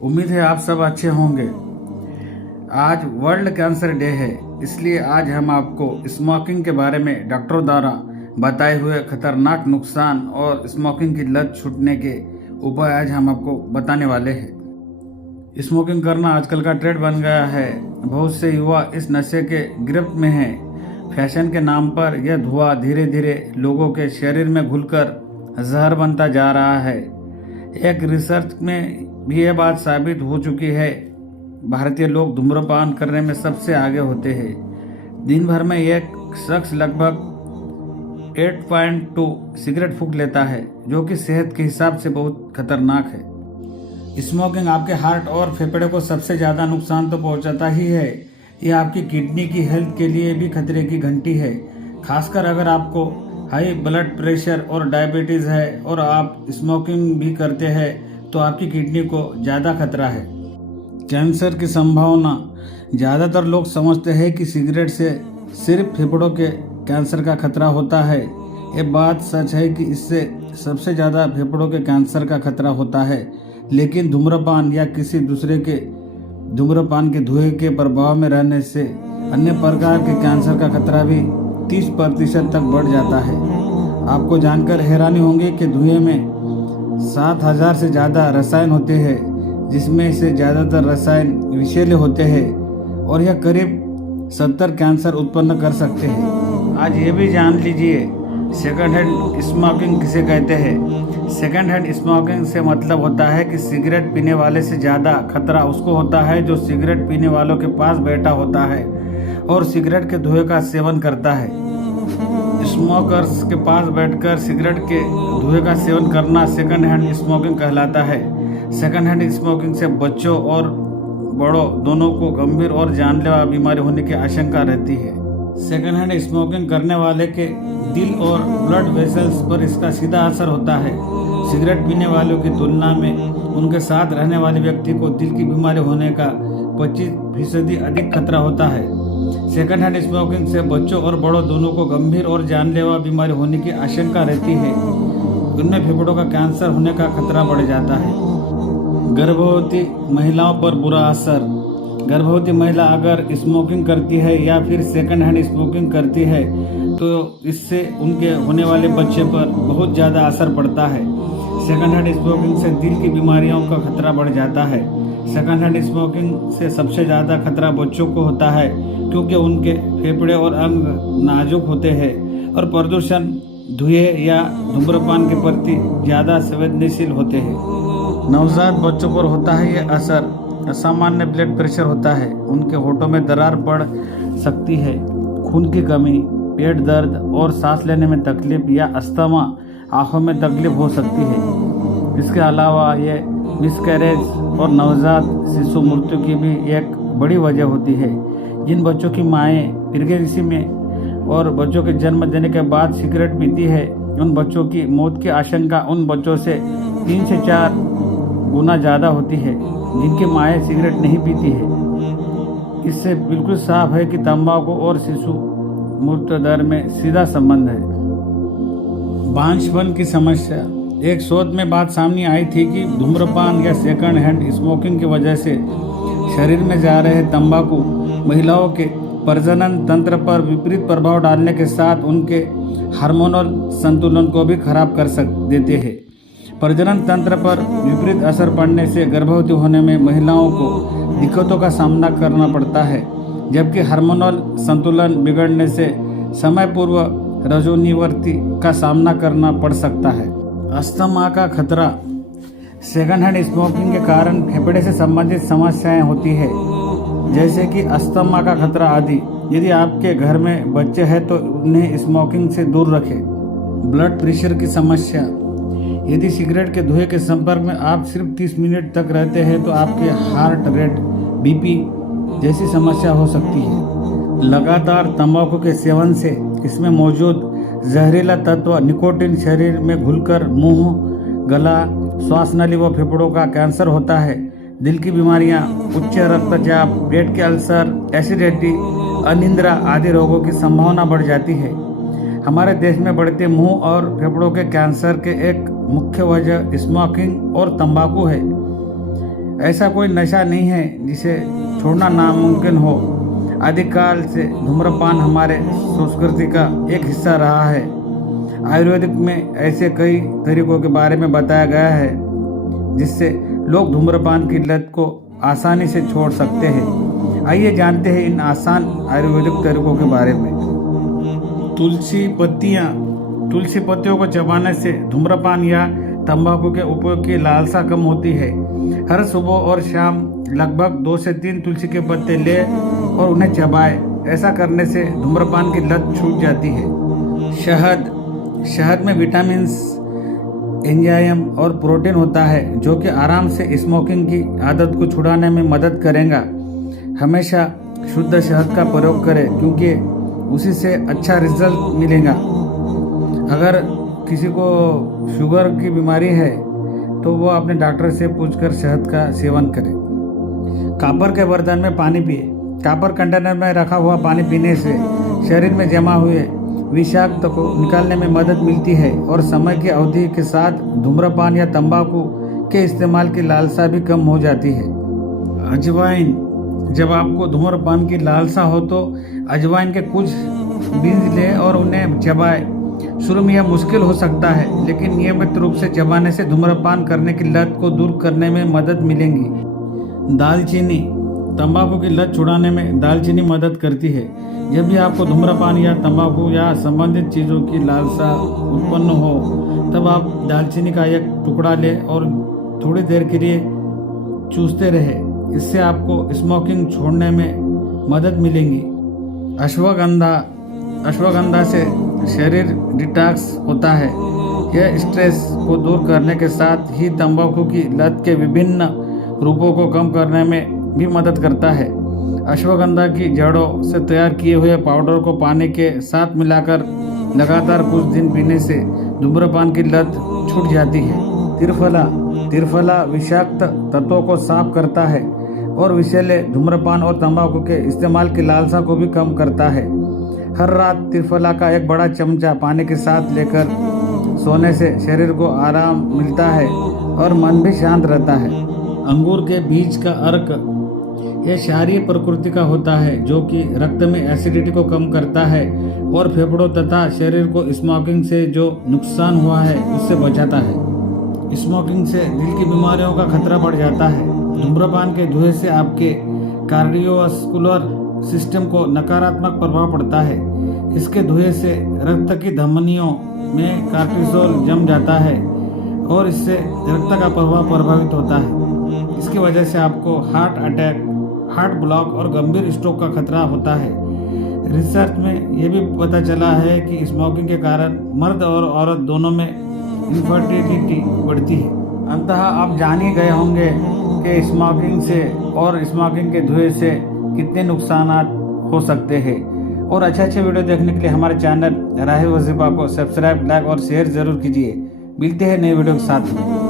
उम्मीद है आप सब अच्छे होंगे। आज वर्ल्ड कैंसर डे है, इसलिए आज हम आपको स्मोकिंग के बारे में डॉक्टरों द्वारा बताए हुए खतरनाक नुकसान और स्मोकिंग की लत छूटने के उपाय आज हम आपको बताने वाले हैं। स्मोकिंग करना आजकल का ट्रेंड बन गया है। बहुत से युवा इस नशे के गिरफ्त में हैं। फैशन के नाम पर यह धुआं धीरे धीरे लोगों के शरीर में घुलकर जहर बनता जा रहा है। एक रिसर्च में भी यह बात साबित हो चुकी है। भारतीय लोग धूम्रपान करने में सबसे आगे होते हैं। दिन भर में एक शख्स लगभग 8.2 सिगरेट फूंक लेता है, जो कि सेहत के हिसाब से बहुत खतरनाक है। स्मोकिंग आपके हार्ट और फेफड़े को सबसे ज़्यादा नुकसान तो पहुंचाता ही है, यह आपकी किडनी की हेल्थ के लिए भी खतरे की घंटी है। खासकर अगर आपको हाई ब्लड प्रेशर और डायबिटीज़ है और आप स्मोकिंग भी करते हैं तो आपकी किडनी को ज़्यादा खतरा है। कैंसर की संभावना, ज़्यादातर लोग समझते हैं कि सिगरेट से सिर्फ फेफड़ों के कैंसर का खतरा होता है। ये बात सच है कि इससे सबसे ज़्यादा फेफड़ों के कैंसर का खतरा होता है, लेकिन धूम्रपान या किसी दूसरे के धूम्रपान के धुएं के प्रभाव में रहने से अन्य प्रकार के कैंसर का खतरा भी 30% तक बढ़ जाता है। आपको जानकर हैरानी होगी कि धुएं में 7,000 से ज़्यादा रसायन होते हैं, जिसमें से ज़्यादातर रसायन विषैले होते हैं और यह करीब 70 कैंसर उत्पन्न कर सकते हैं। आज ये भी जान लीजिए, सेकंड हैंड स्मोकिंग किसे कहते हैं। सेकंड हैंड स्मोकिंग से मतलब होता है कि सिगरेट पीने वाले से ज़्यादा खतरा उसको होता है जो सिगरेट पीने वालों के पास बैठा होता है और सिगरेट के धुएं का सेवन करता है। स्मोकर्स के पास बैठकर सिगरेट के धुएं का सेवन करना सेकंड हैंड स्मोकिंग कहलाता है। सेकंड हैंड स्मोकिंग से बच्चों और बड़ों दोनों को गंभीर और जानलेवा बीमारी होने की आशंका रहती है। सेकंड हैंड स्मोकिंग करने वाले के दिल और ब्लड वेसल्स पर इसका सीधा असर होता है। सिगरेट पीने वालों की तुलना में उनके साथ रहने वाले व्यक्ति को दिल की बीमारी होने का 25% अधिक खतरा होता है। सेकंड हैंड स्मोकिंग से बच्चों और बड़ों दोनों को गंभीर और जानलेवा बीमारी होने की आशंका रहती है। उनमें फेफड़ों का कैंसर होने का खतरा बढ़ जाता है। गर्भवती महिलाओं पर बुरा असर। गर्भवती महिला अगर स्मोकिंग करती है या फिर सेकंड हैंड स्मोकिंग करती है तो इससे उनके होने वाले बच्चे पर बहुत ज़्यादा असर पड़ता है। सेकंड हैंड स्मोकिंग से दिल की बीमारियों का खतरा बढ़ जाता है। सेकंड हैंड स्मोकिंग से सबसे ज़्यादा खतरा बच्चों को होता है, क्योंकि उनके फेफड़े और अंग नाजुक होते हैं और प्रदूषण, धुएं या धूम्रपान के प्रति ज़्यादा संवेदनशील होते हैं। नवजात बच्चों पर होता है ये असर। असामान्य ब्लड प्रेशर होता है, उनके होठों में दरार पड़ सकती है, खून की कमी, पेट दर्द और सांस लेने में तकलीफ या अस्थमा, आँखों में तकलीफ हो सकती है। इसके अलावा ये मिसकैरेज और नवजात शिशु मृत्यु की भी एक बड़ी वजह होती है। जिन बच्चों की माएँ प्रेगनेंसी में और बच्चों के जन्म देने के बाद सिगरेट पीती है, उन बच्चों की मौत की आशंका उन बच्चों से 3 से 4 गुना ज़्यादा होती है जिनकी माएँ सिगरेट नहीं पीती है। इससे बिल्कुल साफ है कि तंबाकू और शिशु मृत्यु दर में सीधा संबंध है। बांझपन की समस्या। एक शोध में बात सामने आई थी कि धूम्रपान या सेकंड हैंड स्मोकिंग की वजह से शरीर में जा रहे तंबाकू महिलाओं के प्रजनन तंत्र पर विपरीत प्रभाव डालने के साथ उनके हार्मोनल संतुलन को भी खराब कर देते हैं। प्रजनन तंत्र पर विपरीत असर पड़ने से गर्भवती होने में महिलाओं को दिक्कतों का सामना करना पड़ता है, जबकि हार्मोनल संतुलन बिगड़ने से समय पूर्व रजोनिवृत्ति का सामना करना पड़ सकता है। अस्थमा का खतरा। सेकंड हैंड स्मोकिंग के कारण फेफड़े से संबंधित समस्याएं होती है, जैसे कि अस्थमा का खतरा आदि। यदि आपके घर में बच्चे हैं तो उन्हें स्मोकिंग से दूर रखें। ब्लड प्रेशर की समस्या। यदि सिगरेट के धुएं के संपर्क में आप सिर्फ 30 मिनट तक रहते हैं तो आपके हार्ट रेट, बीपी जैसी समस्या हो सकती है। लगातार तंबाकू के सेवन से इसमें मौजूद जहरीला तत्व निकोटीन शरीर में घुलकर मुंह, गला, श्वास नली व फेफड़ों का कैंसर होता है। दिल की बीमारियां, उच्च रक्तचाप, पेट के अल्सर, एसिडिटी, अनिद्रा आदि रोगों की संभावना बढ़ जाती है। हमारे देश में बढ़ते मुंह और फेफड़ों के कैंसर के एक मुख्य वजह स्मोकिंग और तंबाकू है। ऐसा कोई नशा नहीं है जिसे छोड़ना नामुमकिन हो। आदिकाल से धूम्रपान हमारे संस्कृति का एक हिस्सा रहा है। आयुर्वेदिक में ऐसे कई तरीकों के बारे में बताया गया है जिससे लोग धूम्रपान की लत को आसानी से छोड़ सकते हैं। आइए जानते हैं इन आसान आयुर्वेदिक तरीकों के बारे में। तुलसी पत्तियों को चबाने से धूम्रपान या तंबाकू के उपयोग की लालसा कम होती है। हर सुबह और शाम लगभग 2 से 3 तुलसी के पत्ते ले और उन्हें चबाएं। ऐसा करने से धूम्रपान की लत छूट जाती है। शहद में विटामिन, एंजाइम और प्रोटीन होता है जो कि आराम से स्मोकिंग की आदत को छुड़ाने में मदद करेगा। हमेशा शुद्ध शहद का प्रयोग करें क्योंकि उसी से अच्छा रिजल्ट मिलेगा। अगर किसी को शुगर की बीमारी है तो वो अपने डॉक्टर से पूछकर शहद का सेवन करे। कॉपर के बर्तन में पानी पिए। कॉपर कंटेनर में रखा हुआ पानी पीने से शरीर में जमा हुए विषाक्त को निकालने में मदद मिलती है और समय की अवधि के साथ धूम्रपान या तंबाकू के इस्तेमाल की लालसा भी कम हो जाती है। अजवाइन, जब आपको धूम्रपान की लालसा हो तो अजवाइन के कुछ बीज लें और उन्हें चबाएं। शुरू में यह मुश्किल हो सकता है लेकिन नियमित रूप से चबाने से धूम्रपान करने की लत को दूर करने में मदद मिलेगी। दालचीनी, तंबाकू की लत छुड़ाने में दालचीनी मदद करती है। जब भी आपको धूम्रपान या तंबाकू या संबंधित चीज़ों की लालसा उत्पन्न हो तब आप दालचीनी का एक टुकड़ा लें और थोड़ी देर के लिए चूसते रहे। इससे आपको स्मोकिंग छोड़ने में मदद मिलेगी। अश्वगंधा से शरीर डिटॉक्स होता है। यह स्ट्रेस को दूर करने के साथ ही तंबाकू की लत के विभिन्न रूपों को कम करने में भी मदद करता है। अश्वगंधा की जड़ों से तैयार किए हुए पाउडर को पानी के साथ मिलाकर लगातार कुछ दिन पीने से धूम्रपान की लत छूट जाती है। त्रिफला विषाक्त तत्वों को साफ करता है और विषैले धूम्रपान और तंबाकू के इस्तेमाल की लालसा को भी कम करता है। हर रात त्रिफला का एक बड़ा चमचा पानी के साथ लेकर सोने से शरीर को आराम मिलता है और मन भी शांत रहता है। अंगूर के बीज का अर्क, यह क्षारीय प्रकृति का होता है जो कि रक्त में एसिडिटी को कम करता है और फेफड़ों तथा शरीर को स्मोकिंग से जो नुकसान हुआ है उससे बचाता है। स्मोकिंग से दिल की बीमारियों का खतरा बढ़ जाता है। धूम्रपान के धुएं से आपके कार्डियोवास्कुलर सिस्टम को नकारात्मक प्रभाव पड़ता है। इसके धुएं से रक्त की धमनियों में कार्टिसोल जम जाता है और इससे रक्त का प्रवाह प्रभावित होता है। इसकी वजह से आपको हार्ट अटैक, हार्ट ब्लॉक और गंभीर स्ट्रोक का खतरा होता है। रिसर्च में यह भी पता चला है कि स्मोकिंग के कारण मर्द और औरत दोनों में इनफर्टिलिटी बढ़ती है। अंततः आप जान ही गए होंगे कि स्मोकिंग से और स्मोकिंग के धुएं से कितने नुकसान हो सकते हैं। और अच्छे वीडियो देखने के लिए हमारे चैनल राहे वजीफा को सब्सक्राइब, लाइक और शेयर जरूर कीजिए। मिलते हैं नए वीडियो के साथ में।